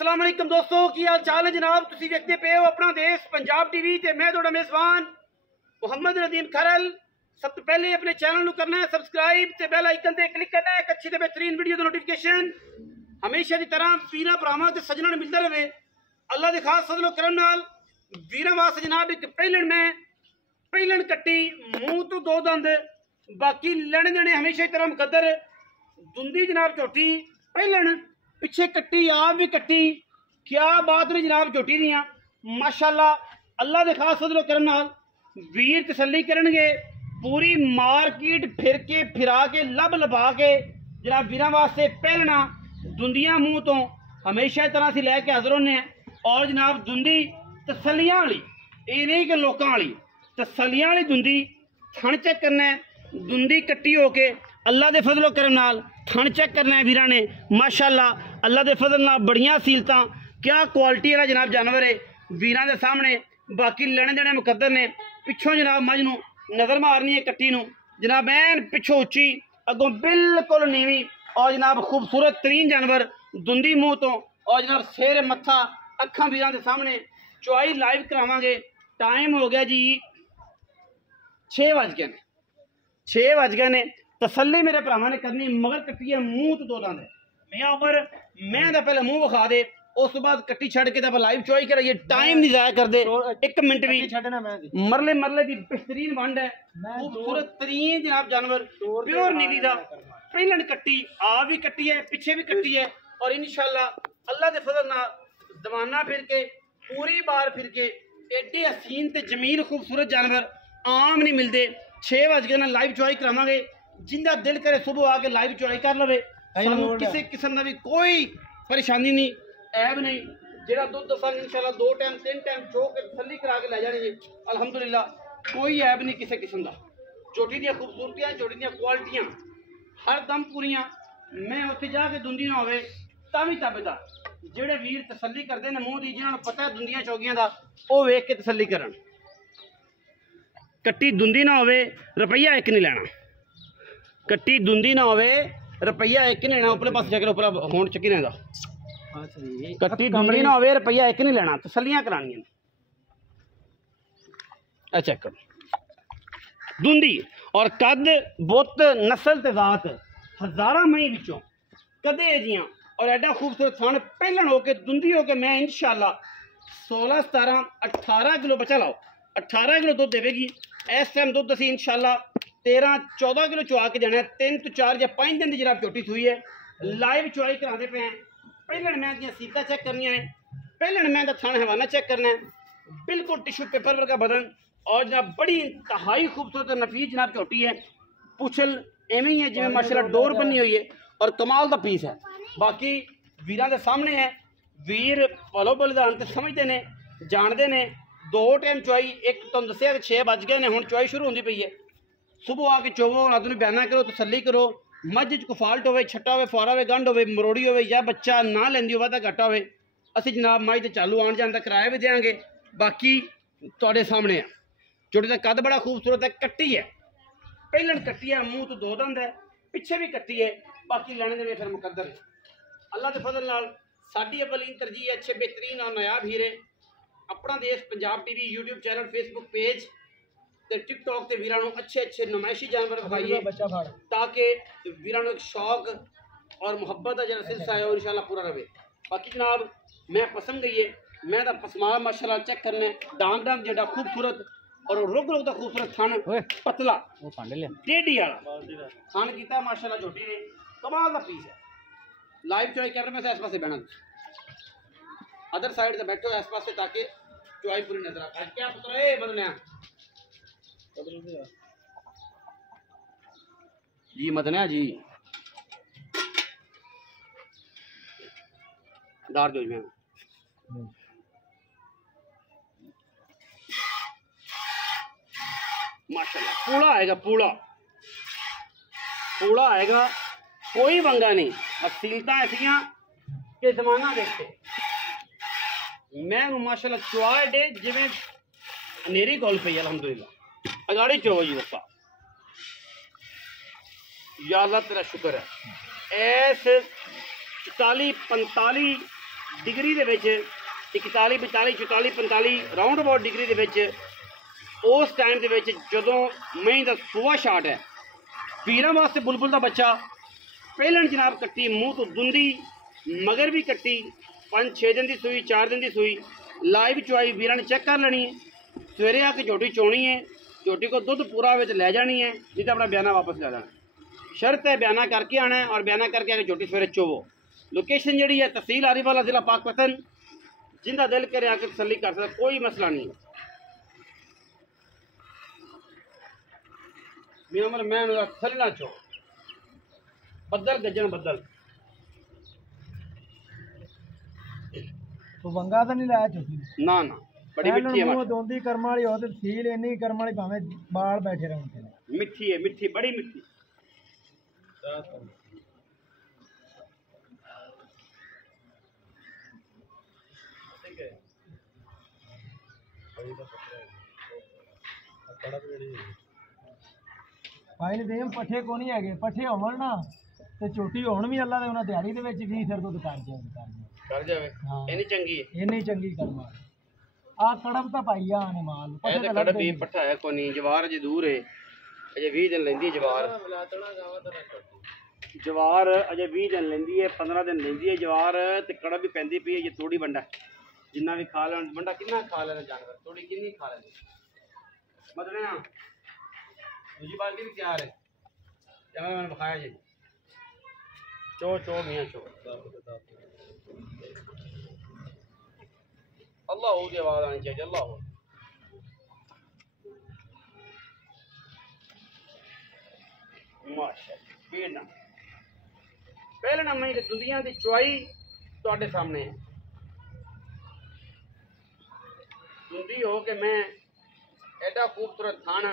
अस्सलाम वालेकुम दोस्तों, की हाल चाल है जनाब। तुसी देखते पे हो अपना देश पंजाब टीवी ते मैं तुहाडा मेज़बान मुहम्मद नदीम खरल। सब तो पहले अपने चैनल नू करना है सब्सक्राइब ते बेल आइकन ते क्लिक करना है। एक अच्छी ते बेहतरीन वीडियो दी नोटिफिकेशन हमेशा की तरह पीरा भरावां ते सज्जनां नूं मिलदा रहे। अल्लाह दे खास फजलो करम नाल वीरां वास्ते जनाब एक पहिलन कट्टी मूंह तो दो दंद बाकी लेने देने हमेशा की तरह मुकद्दर दुंदी जनाब झोटी पहिलन पिछे कट्टी आप भी कट्टी। क्या बात नहीं जनाब झोटी दियां माशाअल्लाह। अल्लाह दे खास फजलो करम नाल वीर तसल्ली करनगे। पूरी मार्केट फिर के फिरा के लब लबा के जनाब वीरां वास्ते पहलना दुंदियां मुंह तो हमेशा की तरह से लैके हाजिर होने हैं। और जनाब दुंदी तसलियां वाली, ये नहीं कि लोकां वाली, तसलियां वाली दुंदी थन चेक करना है। दुंदी कट्टी होके अल्लाह दे फजलो करम नाल थन चेक करना है वीरां ने माशाअल्लाह। अल्लाह दे फजल नाल बड़ियां सीलतां, क्या क्वालिटी वाला जनाब जानवर है वीरां दे सामने। बाकी लेने देने मुकद्दर ने। पिछों जनाब मझ नूं नज़र मारनी है कट्टी नूं जनाब ऐन पिछों उच्ची अगों बिल्कुल नीवी। और जनाब खूबसूरत तरीन जानवर दुंदी मुँह तो और जनाब सिर मत्था अखां वीरां दे सामने चुआई लाइव करावांगे। टाइम हो गया जी 6 बज गए ने, 6 बज गए ने। तसल्ली मेरे भरावां ने करनी मगर कट्टी है मूँह तो दो दंद है। मियां उमर मैं तो पहले मुँह विखा दे उस बाद कट्टी छड़ के लाइव चुआई कराइए। टाइम नहीं जाया कर दे एक मिनट भी। मरले मरले की बेहतरीन वंड है, खूबसूरत तरीन जनाब जानवर प्योर नीली दा पहिलन कट्टी आ भी कट्टी है पिछे भी कट्टी है। और इंशाअल्लाह अल्लाह के फजल नाल जमाना फिर के पूरी बार फिर के एडे हसीन ते जमील खूबसूरत जानवर आम नहीं मिलते। 6 बज गए ना लाइव चुआई करावांगे। जिंदा दिल करे सुबह आके लाइव चुआई कर लवे, किसी किस्म का भी कोई परेशानी नहीं, ऐब नहीं। जेड़ा दुध दसांगे इंशाअल्लाह 2 टाइम 3 टाइम चो के तसल्ली करा के लै जाने अल्हम्दुलिल्लाह। कोई ऐब नहीं किसी किस्म का। चोटी दियां खूबसूरतियां चोटी दियां क्वालिटियां हर दम पूरियां। मैं उत्थे जाके दुंदी ना होवे तां भी ताबेदार। जेड़े वीर तसल्ली करते हैं मूँह की जिन्होंने पता है दुंदियां चौगियां का वो वेख के तसल्ली करन। कट्टी दुंदी ना होवे रुपया एक नहीं लेना, कट्टी दुंदी ना होवे रुपया एक नहीं लेना। उपले पास जाकर ऊपर होंड चुकी रहता। कट्टी दुंदी ना होवे रुपया एक नहीं लेना, तसल्लियां करानियां। चेक करो दुंदी और कद बुत नस्ल ते जात हजारां मई विचों कदे जियां और एडा खूबसूरत थान पहलन होके दुंदी होके मैं इंशाअल्लाह 16 17 18 किलो बचा लाओ 18 किलो दुध देगी। इस टाइम दुध असी इंशाअल्लाह 13 14 किलो चुआ के देना है। 3 तो 4 या 5 दिन की जनाब चोटी सुई है। लाइव चुआई कराते पे हैं। पहलन मैं दियां सीटा चेक करनियां ने, पहलन मैं थान हवाना चेक करना है। बिल्कुल टिश्यू पेपर वर्गा बदन और जनाब बड़ी इंतहाई खूबसूरत नफीस जनाब चोटी है। पुछल एवं ही है जिवें माशाअल्लाह डोर बनी हुई है और कमाल का पीस है। बाकी वीरां दे सामने है, वीर भलो बलिदान ते समझते ने जानते ने। 2 टाइम चुआई एक तुम दसिया 6 बज गए ने, हुण चुआई शुरू होंदी पई है। सुबह आके चोवो रात नूं बयाना करो तसल्ली करो। मझ च कोई फाल्ट होवे छट्टा होवे फौरा होवे गंढ होवे मरोड़ी होवे या बच्चा ना लैंदी होवे तां घाटा होवे असीं जनाब मझ ते चालू आण जाण दा किराया भी देंगे। बाकी तुहाडे सामने है। छोटे का कद बड़ा खूबसूरत है, कट्टी है पहिलन कट्टी है मूँह तो दो दंद है पिछे भी कट्टी है। बाकी लेने देने फिर मुकद्दर है। अल्लाह के फजल नाल साडी अवलीन तरजीह अच्छे बेहतरीन और नायाब हीरे अपना देश Punjab TV YouTube channel Facebook page ते टिकटॉक ते वीरां नूं अच्छे अच्छे नुमाइशी जानवर दिखाइए ताकि वीरां नूं एक शौक और मुहब्बत का जो सिलसिला है वो इंशाअल्लाह पूरा रहे। बाकी जनाब मैं पसंद गई है मैं तो पसमा माशाअल्लाह चेक करने डांग डांग जेड़ा खूबसूरत और रुक रुक का खूबसूरत थान पतला टेढ़ी वाला थान किया माशाअल्लाह झोटी ने कमाल का पीस है। लाइव चुआई कर रहे मैं इस पास बहना अदर साइड से बैठो इस पास ताकि चुआई पूरी नजर आ। क्या पुत्र है बदलिया जी मदनिया जी डार दो मैं माशाल्लाह पूरा आएगा पूरा आएगा कोई पंगा नहीं। असीलता ऐसियां कि जमाना देखते मैं माशाल्लाह चुआ डे जिवें अनेरी गोल पई अल्हम्दुलिल्लाह अगाड़ी चो जी बप्पा या अल्लाह तेरा शुक्र है। ऐस 44 45 ਡਿਗਰੀ ਦੇ ਵਿੱਚ 41 42 44 45 ਰਾਉਂਡ ਅਬਾਊਟ ਡਿਗਰੀ ਦੇ ਵਿੱਚ ਉਸ ਟਾਈਮ ਦੇ ਵਿੱਚ ਜਦੋਂ ਮਈ ਦਾ ਸੂਆ ਸ਼ਾਟ ਹੈ ਵੀਰਾਂ ਵਾਸਤੇ ਬੁਲਬੁਲ ਦਾ ਬੱਚਾ ਪਹਿਲਣ ਜਨਾਬ ਕੱਟੀ ਮੂੰਹ ਤੋਂ ਦੁੰਦੀ ਮਗਰ ਵੀ ਕੱਟੀ 5-6 ਦਿਨ ਦੀ ਸੂਈ 4 ਦਿਨ ਦੀ ਸੂਈ ਲਾਈਵ ਚੁਆਈ ਵੀਰਾਂ ਨੇ ਚੈੱਕ ਕਰ ਲੈਣੀ ਹੈ ਸਵੇਰੇ ਆ ਕੇ ਝੋਟੀ ਚੋਣੀ ਹੈ ਝੋਟੀ को दुध पूरा ਵਿੱਚ ਲੈ ਜਾਣੀ ਹੈ ਨਹੀਂ ਤਾਂ ਆਪਣਾ ਬਿਆਨਾ ਵਾਪਸ ਲੈ ਜਾਣਾ ਸ਼ਰਤ ਹੈ ਬਿਆਨਾ ਕਰਕੇ ਆਣਾ ਹੈ और ਬਿਆਨਾ ਕਰਕੇ ਆ ਕੇ ਝੋਟੀ ਸਵੇਰੇ ਚੋਵੋ ਲੋਕੇਸ਼ਨ ਜਿਹੜੀ ਹੈ ਤਹਿਸੀਲ ਆਰੀਵਾਲਾ ਜ਼ਿਲ੍ਹਾ ਪਾਕਪਤਨ जिंदा दिल करे आके तसल्ली कर सकता कोई मसला नहीं मेरा मतलब मैं थलना चो बदल गजन बदल तो वंगा तो नहीं लाया चुकी ना ना बड़ी मिठी है दोंदी कर्म वाली हो तो सील इन्नी कर्म वाली भावे बाल बैठे रहो मिठी है मिठी बड़ी मिठी भाई ने देम पट्ठे को नहीं है पट्ठे होवन ना ते छोटी होन भी अल्लाह दे उन्हां दिहाड़ी दे विच 20 फिर दुध कर जावे हां इन्नी चंगी है इन्नी चंगी कर्म आ कड़ब ता पाईया आने माल पट्ठे ते कड़ब भी पट्ठा है कोनी जवार अजे दूर है अजे 20 दिन लेंदी जवार जवार अजे 20 दिन लेंदी है 15 दिन लेंदी है जवार ते कड़ब भी पैंदी पई है ये थोड़ी बंडा जिन्ना भी खा लेना बंडा कितना खा लेना जानवर थोड़ी कितनी खा लेनी मतलब ना दूसरी बाल्टी भी तैयार है क्या मैंने बखाया जी चो चो मियाँ चो अल्लाह हो की आवाज़ आनी चाहिए अल्लाह हो माशाअल्लाह फिर ना पहले ना मैं दुनिया की चुआई तुहाडे सामने है दुंदी हो के मैं एडा खूबसूरत थान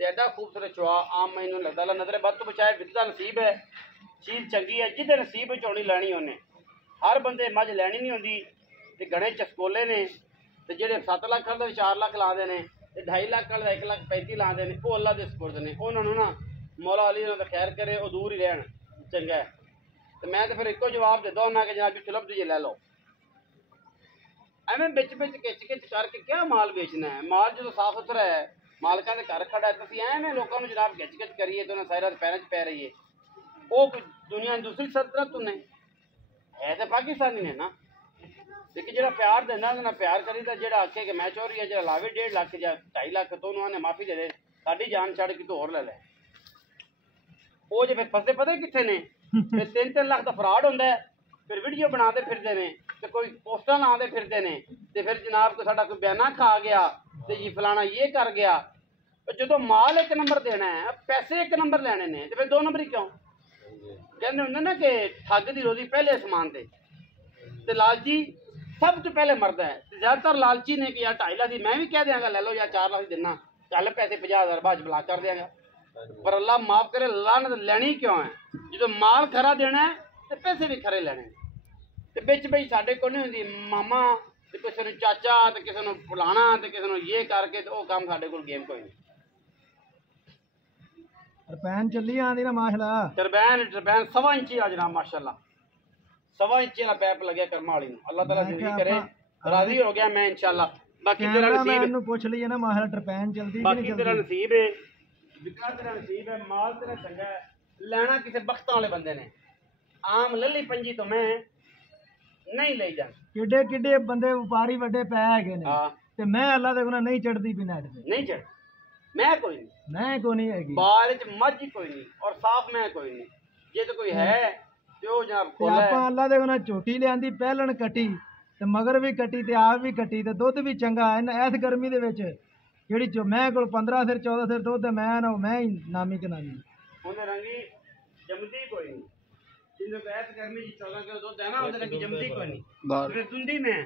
एडा खूबसूरत चुआ आम मैनू लगता नजर बद तो बचाए विदा नसीब है चीज चंगी है जिदे नसीब चोनी लैनी उन्हें हर बंदे मझ लैनी नहीं होंगी ते घने चसकोले ने ते जेडे 7 लाख का 4 लाख लाते हैं ते 2.5 लाख का 1,35,000 लाते हैं वो अल्लाह के सुपुर्द ने उन्होंने ना मौला अली उन्होंने खैर करे वो दूर ही रहन चंगा है तो मैं तो फिर एको जवाब दे दो ना कि जनाब फिलप जी लै लो एवं बिच बिच खिच खिच करके क्या माल बेचना है माल जो साफ सुथरा है मालका के घर खड़ा है तो एवं लोगों को जनाब खिच खिच करिए तो सारा पैरों च पै रही है वो दुनिया दूसरी सल्तनत ने है तो पाकिस्तानी ने ना लेकिन जो प्यार देना ना प्यार करीदा जो आखे कि मैं चोरी है जो लावे 1.5 लाख या 2.5 लाख तो उन्होंने माफ़ी दे दे साड़ी जान छड़ कि तो होर ले लै वो जो फिर फसते पता कितने ने फिर 3-3 लाख का फ्रॉड होंगे फिर वीडियो बनाते फिरते हैं तो कोई पोस्टर लाते फिरते हैं तो फिर जनाब को साडा कोई बयाना खा गया तो जी फलाना ये कर गया जो माल 1 नंबर देना है पैसे 1 नंबर लेने ने तो फिर 2 नंबर ही क्यों कहते होंगे ना कि ठग की रोजी पहले समान ते लालची सब तो पहले मरदा है ज़्यादातर लालची ने कि यार 2.5 लाख की मैं भी कह देंगा ले लो यार 4 लाख देना चल पैसे 50,000 बाद ब्लॉक कर देंगा पर अल्लाह माफ़ करे लानत लैनी क्यों है जो माल खरा देना है तो पैसे भी खरे लेने तो बिच बई साडे को नहीं होंदी मामा तो किसी ने चाचा तो किसी ने फलाना तो किसी ने ये करके तो काम साडे कोल गेम कोई नहीं टरपैन चली आंदी ना माशाल्लाह टरपैन 1.25 इंची आ जनाब माशाल्लाह 1.25 इंची वाला पैप लगे कर्मा वाली अल्लाह ताला जिंदगी करे राजी हो गया मैं इंशाल्लाह बाकी तेरा नसीब है पूछ लिए ना माशाल्लाह टरपैन चलदी बाकी तेरा नसीब है बिकना तेरा नसीब है माल तेरा चंगा है लेना किसी बख्तां वाले बंदे ने आम लली पंजी तो मैं नहीं ले जा किडे किडे बंदे व्यापारी वड्डे पै हैगे ने हां ते मैं अल्लाह दे गुना नहीं चढ़दी भी नेट ते नहीं चढ़ मैं कोई नहीं मैं को नहीं हैगी बाल च मझ कोई नहीं और साफ मैं कोई नहीं जे तो कोई है जो जनाब ते आपां अल्लाह दे गुना झोटी लियांदी पहलन कटी ते मगर भी कटी ते आप भी कटी ते दुध भी चंगा है इस गर्मी दे विच जेड़ी जो मैं कोल 15 सिर 14 सिर दुध मैं ना मैं ही नामी कनामी ओने रंगी जमदी कोई नहीं जिंदे को ऐस गर्मी जी 14 किलो दुध है ना ओने रंगी जमदी कोई नहीं फिर दुंदी में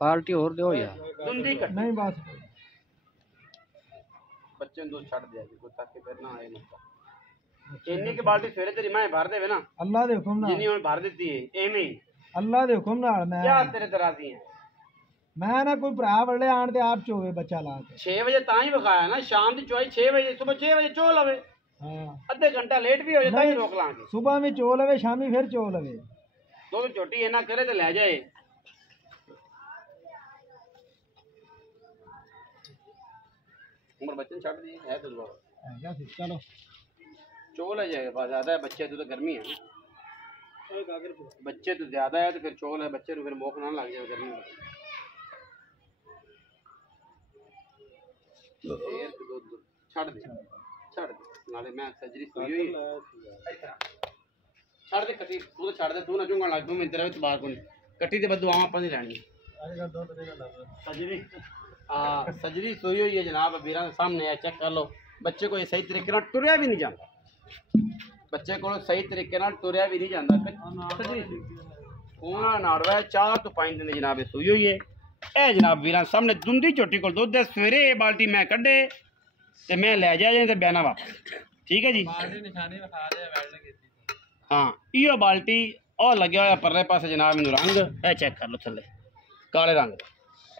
पार्टी और दो यार दुंदी कट नहीं बस बच्चे दूध छड़ दिया कोई ताकि फिर ना आए नहीं इन्नी की बाल्टी सवेरे तेरी मां भर देवे ना अल्लाह दे हुक्म नाल जिन्नी हुन भर देती है एवें ही अल्लाह दे हुक्म नाल मैं क्या तेरे तराजी हैं मैं ना कोई भरा वल्ले आण ते आप चोवे बच्चा ला के 6 बजे ता ही विखाया ना शाम दी चोई 6 बजे सुबह 6 बजे चो लवे हां आधे घंटा लेट भी हो जाता ही रोक लांगे सुबह में चो लवे शामी फिर चो लवे ਦੁੱਧ ਝੋਟੀ ਇਹਨਾਂ ਕਰੇ ਤੇ ਲੈ ਜਾਏ। ਉਮਰ ਬੱਚੇ ਨੂੰ ਛੱਡ ਦੀ ਹੈ ਦੁੱਧ ਹੈਗਾ ਸੀ। ਚਲੋ चोल है जाएगा ज्यादा है, बच्चे तो गर्मी है, बच्चे तो ज्यादा है तो फिर चोल है, बच्चे तो फिर मोक ना लग जाए गर्मी में। छड़ दे नाले मैं सर्जरी हुई हुई छड़ दे कटी तू छड़ दे, तू ना चुंगा लग दूं मैं तेरे विच बाहर कोई कटी ते बदू आवां अपन नहीं लैनी सर्जरी। हां सर्जरी हुई हुई है जनाब, वीरां दे सामने है, चेक कर लो। बच्चे को सही तरीके नाल टुरिया भी नहीं जाता, बच्चे को सही तरीके नाल टुरिया भी नहीं जाता। खून नाड़वा 4 तो 5 दिन जनाब सूई हुई है। ए जनाब वीरां सामने दुंदी झोटी को दुध सवेरे बाल्टी मैं कड्डे ते मैं लै जाए ते बयाना वापस। ठीक है जी, हाँ इो बाल्टी और लगे हुआ परले पासे जनाब इनू रंग है, चेक कर लो थले काले रंग।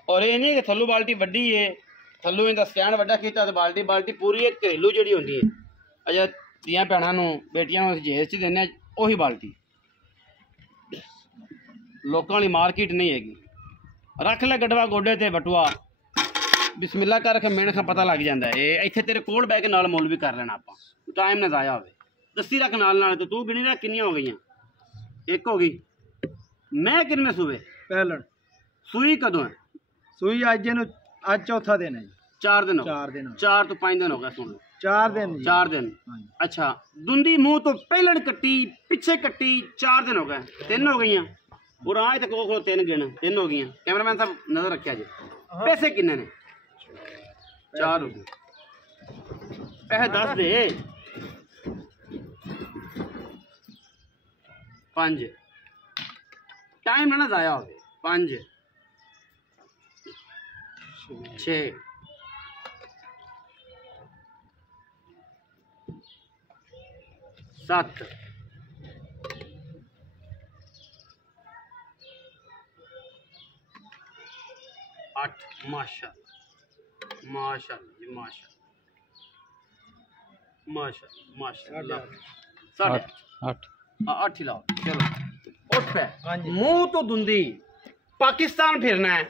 और ये नहीं कि थल्लू बाल्टी वड्डी है, थल्लू इनका स्टैंड वड्डा कीता ते बाल्टी पूरी एक घरेलू जी होंगी है, अजा धीआं भैणां बेटियां जहेज च देने उही बाल्टी, लोकां वाली मार्केट नहीं हैगी। रख ले गडवा गोडे ते बटुआ बिस्मिल्लाह कर रख, मेन का पता लग जाता है। इत्थे तेरे कोल बह के नाल मुल भी कर लेना आपां, टाइम ना जाया होवे। दस्सी रख नाल नाल, तो तू गिनी रख किन्नियां हो गई? एक हो गई। मैं किन्ने सूबे ਪਹਿਲਣ सूई कदों है? ਸੂਈ ਅੱਜ ਚੌਥਾ ਦਿਨ ਹੈ ਜੀ। 4 दिन हो गए। 4 दिन 4 तो 5 दिन हो गए, सुन लो 4 दिन जी। 4 दिन। अच्छा दुंदी मुंह तो पहलन कट्टी पिछे कट्टी 4 दिन हो गए, 3 हो गई। और आज तक को 3 गिन 3 हो गई। कैमरामैन साहब नजर रखिया जी, पैसे किन्ने ने? 4 हो गए, पैसे 10 दे 5, टाइम ना जाया हो। 5 6 7 8 माशाल्लाह माशाल्लाह माशाल्लाह 8 8 ही लाओ। चलो उठ पे, मुंह तो दुंदी पाकिस्तान फिरना है।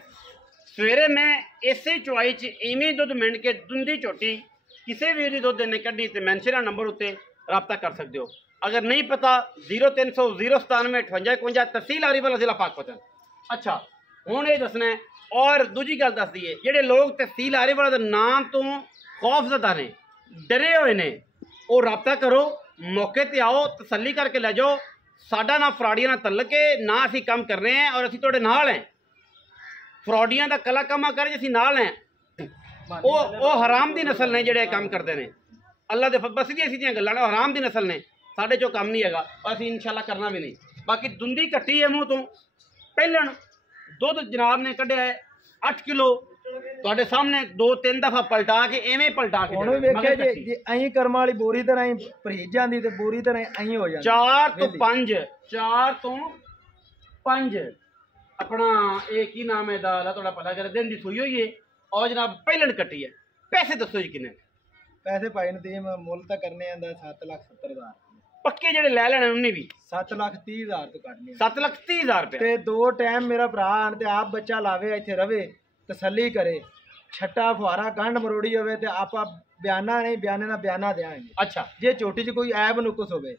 सवेरे मैं इसे चुआई च इवें दुध मिण के दुंदी झोटी किसी भी दी दुध ने कड्डी ते मैंशन नंबर उत्ते रब्ता कर सकते हो। अगर नहीं पता 0300 097 58 51 तहसील आरीवाला जिला पाकपतन। अच्छा हुण ये दसना है, और दूजी गल दस दी है, जेडे लोग तहसील आरीवाला दे नाम तो खौफजदा ने, डरे हुए ने, वो रब्ता करो, मौके ते आओ, तसल्ली करके ले जाओ। साडा ना फ्रॉडियां नाल तल्लक है, ना असीं काम कर रहे हैं और असीं तुहाडे नाल हैं। फ्रॉडियां दा कला कमा कर असीं नाल हैं। वो हराम दी नस्ल ने जेडे काम करते हैं, अल्लाह दे बस दी सीधियां गल्लां ने, हराम दी नस्ल ने, साडे चो काम नहीं हैगा और असीं इंशाअल्लाह करना भी नहीं। बाकी दुंदी कट्टी है मूँह तो पहलन दुध जनाब ने कढ़िया है 8 किलो ਤੁਹਾਡੇ ਸਾਹਮਣੇ 2-3 ਦਫਾ ਪਲਟਾ ਕੇ ਐਵੇਂ ਪਲਟਾ ਕੇ ਹੁਣ ਵੇਖਿਆ ਜੇ ਐਂ ਕਰਮਾਂ ਵਾਲੀ ਬੋਰੀ ਤਰ੍ਹਾਂ ਹੀ ਭਰੀਜ ਜਾਂਦੀ ਤੇ ਬੋਰੀ ਤਰ੍ਹਾਂ ਐਂ ਹੋ ਜਾਂਦੀ। 4 ਤੋਂ 5 ਆਪਣਾ ਇਹ ਕੀ ਨਾਮ ਹੈ ਦਾ ਤੁਹਾਡਾ ਪਤਾ ਕਰ ਦਿਨ ਦੀ ਸੂਈ ਹੋਈ ਹੈ। ਔਰ ਜਨਾਬ ਪਹਿਲਣ ਕੱਟੀ ਹੈ। ਪੈਸੇ ਦੱਸੋ ਜੀ ਕਿੰਨੇ? ਪੈਸੇ ਭਾਈ ਨੂੰ ਤੇ ਮੁੱਲ ਤਾਂ ਕਰਨੇ ਆਂਦਾ 7,70,000 ਪੱਕੇ ਜਿਹੜੇ ਲੈ ਲੈਣੇ ਉਹਨੇ ਵੀ 7,30,000 ਤੋਂ ਕੱਢ ਲਿਆ। 7,30,000 ਰੁਪਏ ਤੇ 2 ਟਾਈਮ ਮੇਰਾ ਭਰਾ ਆਣ ਤੇ ਆਪ ਬੱਚਾ ਲਾਵੇ ਇੱਥੇ ਰਵੇ, ਤਸੱਲੀ ਕਰੇ, ਛੱਟਾ ਫੁਆਰਾ ਗੰਢ ਮਰੋੜੀ ਹੋਵੇ ਤੇ ਆਪਾਂ ਬਿਆਨਾ ਨਹੀਂ, ਬਿਆਨੇ ਨਾਲ ਬਿਆਨਾ ਦੇਾਂਗੇ। ਅੱਛਾ ਜੇ ਝੋਟੀ 'ਚ ਕੋਈ ਐਬ ਨੁਕਸ ਹੋਵੇ,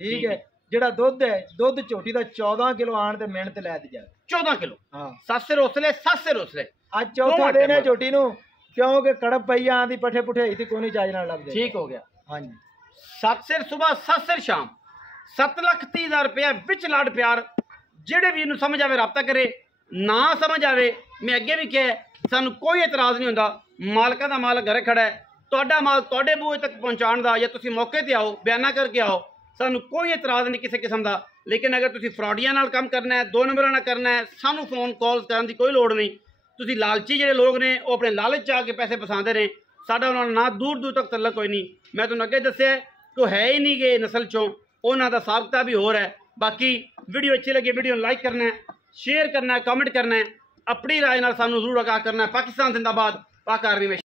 ਠੀਕ ਹੈ। ਜਿਹੜਾ ਦੁੱਧ ਹੈ, ਦੁੱਧ ਝੋਟੀ ਦਾ 14 ਕਿਲੋ ਆਣ ਤੇ ਮਿਹਨਤ ਲੈ ਤੇ ਜਾਵੇ। 14 ਕਿਲੋ ਹਾਂ, ਸੱਸੇ ਰੋਸਲੇ ਅੱਜ ਚੌਥਾ ਦਿਨ ਹੈ ਝੋਟੀ ਨੂੰ, ਕਿਉਂਕਿ ਕੜਪ ਪਈ ਆਂਦੀ ਪੱਠੇ ਪੁੱਠੇ ਹੋਈ ਤੇ ਕੋਈ ਨਹੀਂ ਚਾਜ ਨਾਲ ਲੱਭਦੇ। ਠੀਕ ਹੋ ਗਿਆ। ਹਾਂਜੀ 7 ਸਿਰ ਸੁਬਾਹ 7 ਸਿਰ ਸ਼ਾਮ 7,30,000 रुपया विच लाड प्यार। जेडे भी इनू समझ आवे रब्ता करे, ना समझ आवे मैं अगे भी कहा सानू कोई एतराज़ नहीं होंदा। मालका दा माल घरे खड़ा है, तुहाडा माल तुहाडे बूहे तक पहुँचाण दा या तुसीं मौके ते आओ बयाना करके आओ, सानू कोई एतराज़ नहीं किसी किस्म दा। लेकिन अगर तुसीं फ्रॉडियां नाल काम करना है, 2 नंबरां नाल करना है, सानू फोन कॉल करन दी कोई लोड़ नहीं। तुसीं लालची जेडे लोग ने वो अपने लालच च आके पैसे फसांदे ने, साडा उन्हां नाल ना दूर दूर तक तल्लक कोई नहीं। मैं तुहानूं अगे दस्सिआ कोई है ही नहीं गे नस्ल चों, उन्होंने का साबता भी हो रहा है। बाकी वीडियो अच्छी लगी वीडियो लाइक करना है, शेयर करना है, कमेंट करना है, अपनी राय नाल सानू जरूर आगाह करना है। पाकिस्तान जिंदाबाद, पाक आर्मी में